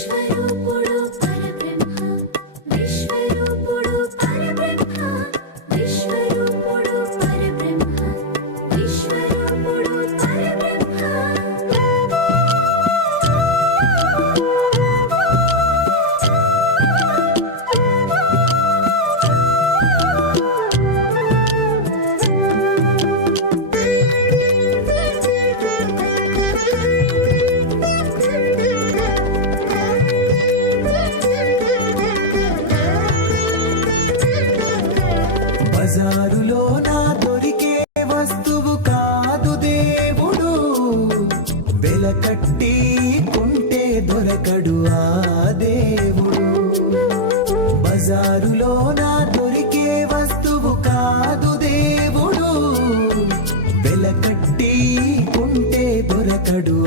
Deixa eu... ఇతడు ఆ దేవుడు. బజారులో నా దొరికే వస్తువు కాదు దేవుడు. వెలకట్టి ఉంటే దొరకడు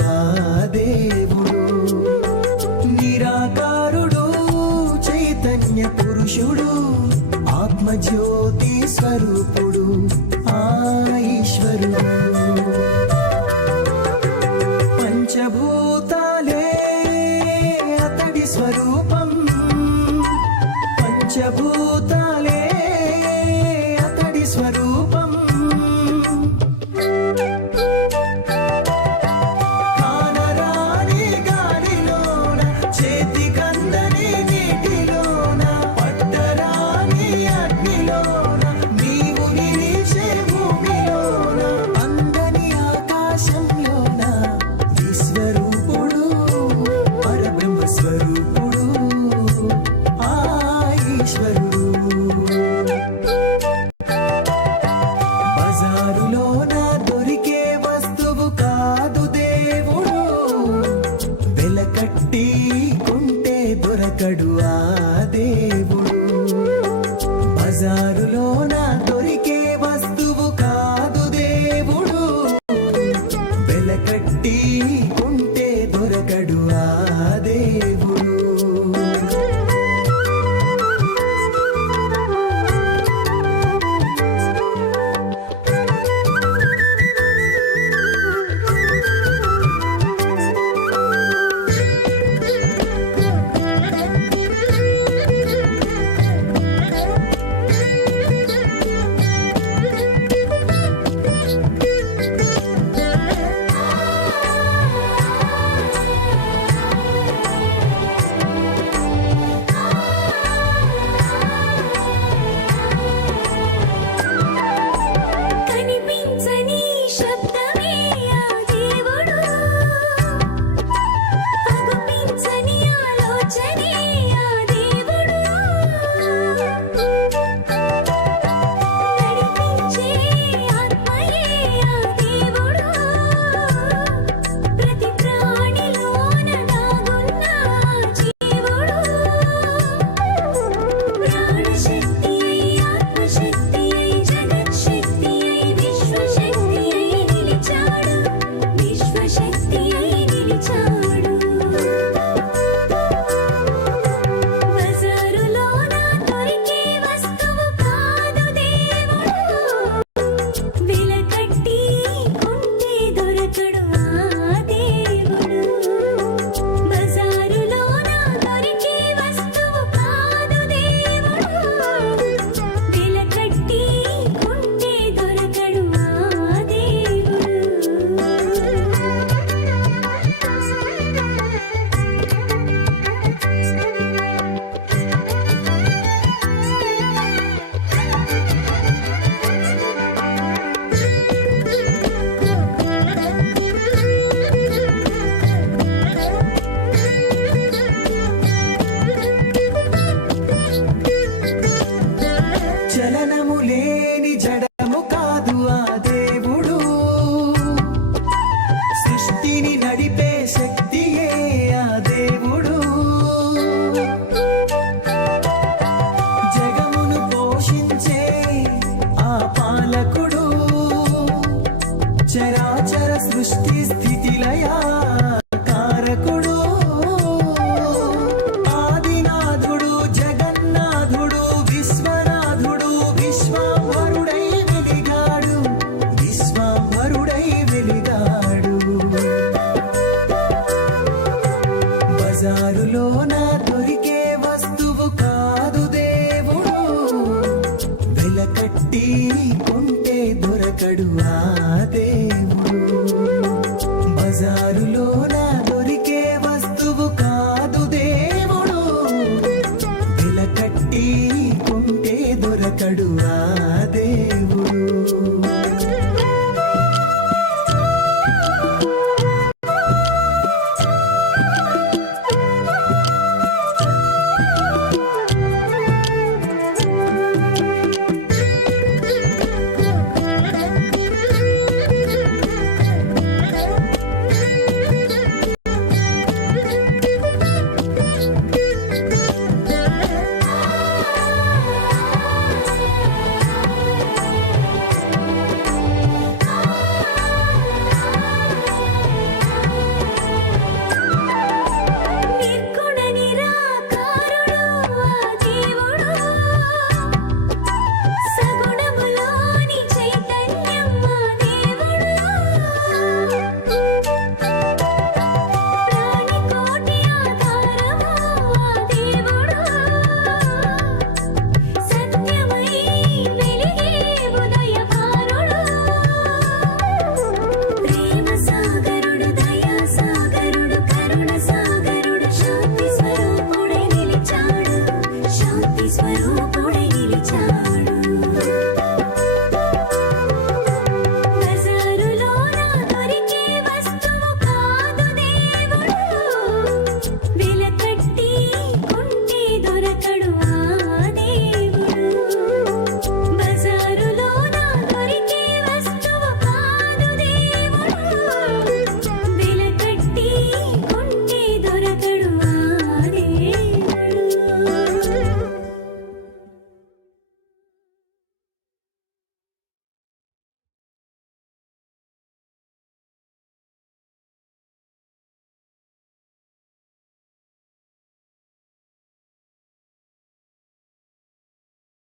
করুণা love.